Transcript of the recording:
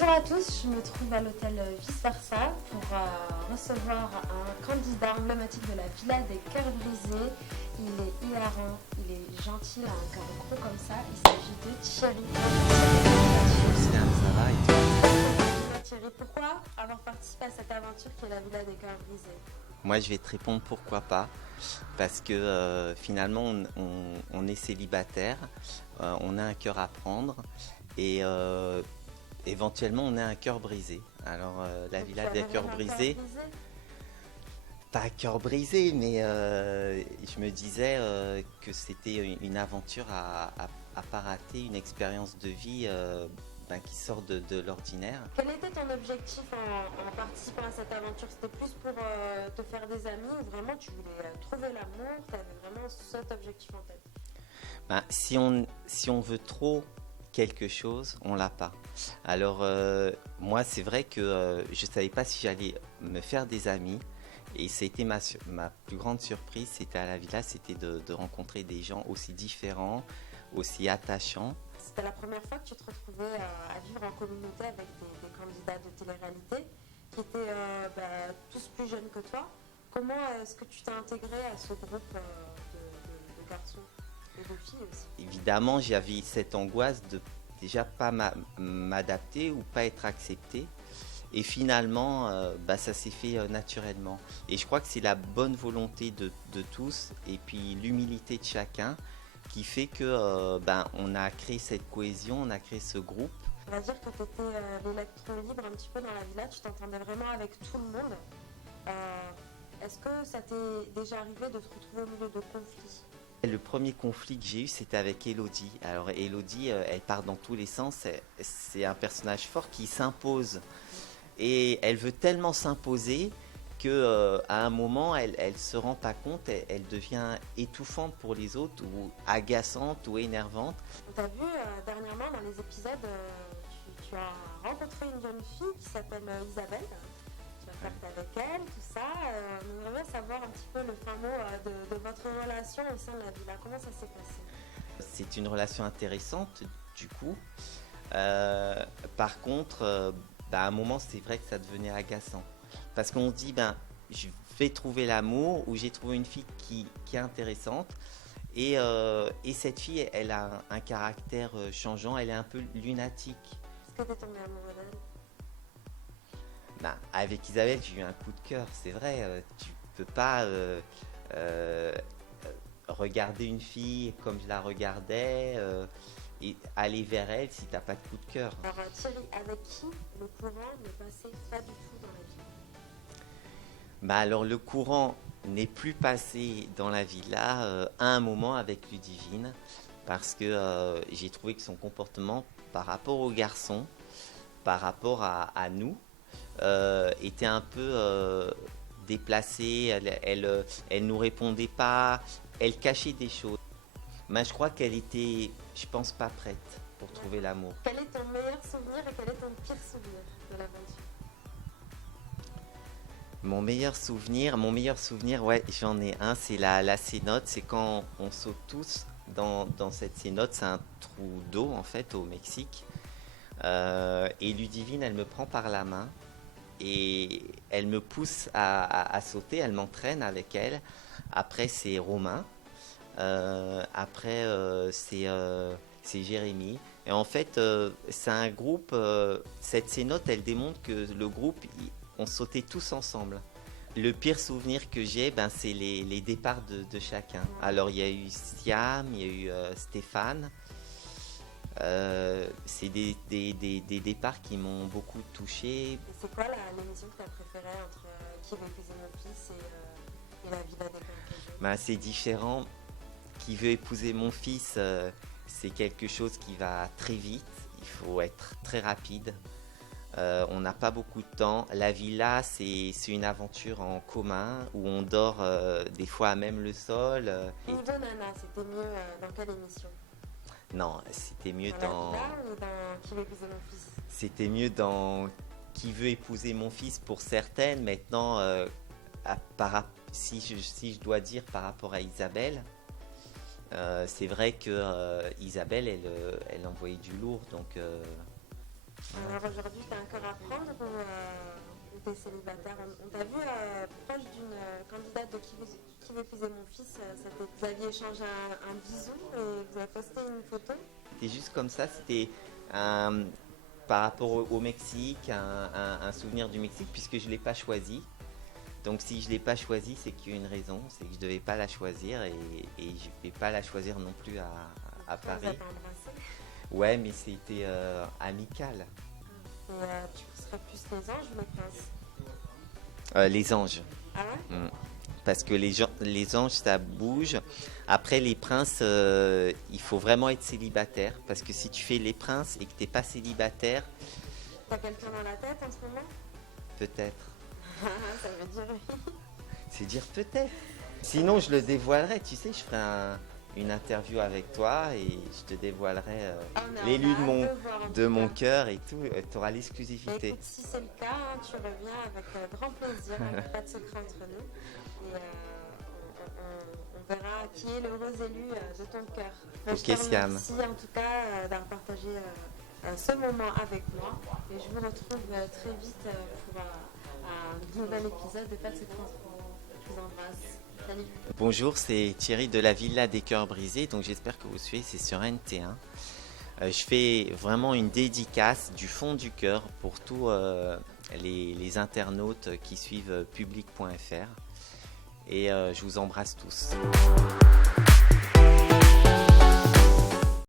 Bonjour à tous, je me trouve à l'hôtel Vice Versa pour recevoir un candidat emblématique de la Villa des Cœurs Brisés. Il est hilarant, il est gentil, il a un cœur gros comme ça. Il s'agit de Thierry. Ça va et toi? Thierry, pourquoi avoir participé à cette aventure qui est la Villa des Cœurs Brisés? Moi, je vais te répondre pourquoi pas. Parce que finalement, on est célibataire, on a un cœur à prendre et éventuellement, on a un cœur brisé. Alors, la Donc, Villa tu as des vraiment Cœurs un cœur Brisés, brisé? pas cœur brisé, mais je me disais que c'était une aventure à pas rater, une expérience de vie qui sort de l'ordinaire. Quel était ton objectif en participant à cette aventure? C'était plus pour te faire des amis ou vraiment tu voulais trouver l'amour? Tu avais vraiment cet objectif en tête? Si on veut trop quelque chose, on l'a pas. Alors moi, c'est vrai que je savais pas si j'allais me faire des amis. Et c'était ma plus grande surprise, c'était à la villa, c'était de rencontrer des gens aussi différents, aussi attachants. C'était la première fois que tu te retrouvais à vivre en communauté avec des candidats de télé-réalité qui étaient tous plus jeunes que toi. Comment est-ce que tu t'es intégré à ce groupe de garçons et de filles aussi? Évidemment, j'avais cette angoisse de déjà pas m'adapter ou pas être accepté. Et finalement, ça s'est fait naturellement. Et je crois que c'est la bonne volonté de tous et puis l'humilité de chacun qui fait que on a créé cette cohésion, on a créé ce groupe. On va dire que tu étais l'électron libre un petit peu dans la villa, tu t'entendais vraiment avec tout le monde. Est-ce que ça t'est déjà arrivé de te retrouver au milieu de conflits? Le premier conflit que j'ai eu, c'était avec Elodie. Alors Elodie, elle part dans tous les sens, c'est un personnage fort qui s'impose. Et elle veut tellement s'imposer que à un moment, elle se rend pas compte, elle devient étouffante pour les autres ou agaçante ou énervante. On t'a vu dernièrement dans les épisodes, tu as rencontré une jeune fille qui s'appelle Isabelle. Tu as flirté avec elle, tout ça. On aimerait savoir un petit peu le fin mot de votre relation au sein de la villa. Comment ça s'est passé? C'est une relation intéressante du coup. Par contre, à un moment, c'est vrai que ça devenait agaçant. Parce qu'on se dit, je vais trouver l'amour ou j'ai trouvé une fille qui est intéressante. Et cette fille, elle a un caractère changeant, elle est un peu lunatique. Est-ce que tu es tombé amoureux d'elle? Avec Isabelle, j'ai eu un coup de cœur, c'est vrai. Tu peux pas regarder une fille comme je la regardais et aller vers elle si t'as pas de coup de cœur. Alors Thierry, avec qui le courant ne passait pas du tout dans la vie? Alors le courant n'est plus passé dans la villa à un moment avec Ludivine parce que j'ai trouvé que son comportement par rapport aux garçons, par rapport à nous, était un peu déplacé. Elle nous répondait pas, elle cachait des choses. Mais je crois qu'elle était, je pense, pas prête pour trouver l'amour. Quel est ton meilleur souvenir et quel est ton pire souvenir de l'aventure? Mon meilleur souvenir, ouais, j'en ai un, c'est la cénote. C'est quand on saute tous dans cette cénote. C'est un trou d'eau, en fait, au Mexique. Et Ludivine, elle me prend par la main et elle me pousse à sauter. Elle m'entraîne avec elle. Après, c'est Romain. Après, c'est Jérémy. Et en fait, c'est un groupe. Cette cénote, elle démontre que le groupe, on sautait tous ensemble. Le pire souvenir que j'ai, c'est les départs de chacun. Alors, il y a eu Siam, il y a eu Stéphane. C'est des départs qui m'ont beaucoup touché. Et c'est quoi l'émission que tu as préférée entre Qui veut épouser mon fils et la Villa des Cœurs Brisés? C'est différent. Qui veut épouser mon fils, c'est quelque chose qui va très vite. Il faut être très rapide. On n'a pas beaucoup de temps. La villa, c'est une aventure en commun où on dort des fois à même le sol. Niveau Nana, c'était mieux dans quelle émission? Non, c'était mieux dans la villa ou dans Qui veut épouser mon fils? C'était mieux dans Qui veut épouser mon fils pour certaines. Maintenant, si je dois dire par rapport à Isabelle, c'est vrai que Isabelle, elle envoyait du lourd, donc Alors aujourd'hui, tu as encore à prendre ou tu es célibataire? On t'a vu proche d'une candidate de qui veut épouser mon fils. Vous aviez échangé un bisou et vous avez posté une photo. C'était juste comme ça, c'était par rapport au Mexique, un souvenir du Mexique, puisque je ne l'ai pas choisi. Donc si je ne l'ai pas choisi, c'est qu'il y a une raison, c'est que je ne devais pas la choisir et je ne vais pas la choisir non plus à Vous Paris. êtes embrassés. Ouais, mais c'était amical. Et tu serais plus les anges ou les princes? Les anges. Ah ouais? Parce que les anges, ça bouge. Après, les princes, il faut vraiment être célibataire. Parce que si tu fais les princes et que tu n'es pas célibataire, T'as quelqu'un dans la tête en ce moment? peut-être. Ça veut dire oui. C'est dire peut-être. Sinon, je le dévoilerai. Tu sais, je ferai une interview avec toi et je te dévoilerai l'élu de mon cœur et tout. Tu auras l'exclusivité. Écoute, si c'est le cas, tu reviens avec grand plaisir, avec pas de secret entre nous. Et on verra qui est l'heureux élu de ton cœur. Ok, Siam. Merci en tout cas d'avoir partagé ce moment avec moi. Et je vous retrouve très vite pour un nouvel épisode de Pas de secret entre nous. Je vous embrasse. Salut. Bonjour, c'est Thierry de la Villa des Cœurs Brisés. Donc j'espère que vous suivez, c'est sur NT1. Je fais vraiment une dédicace du fond du cœur pour tous les internautes qui suivent public.fr. Et je vous embrasse tous.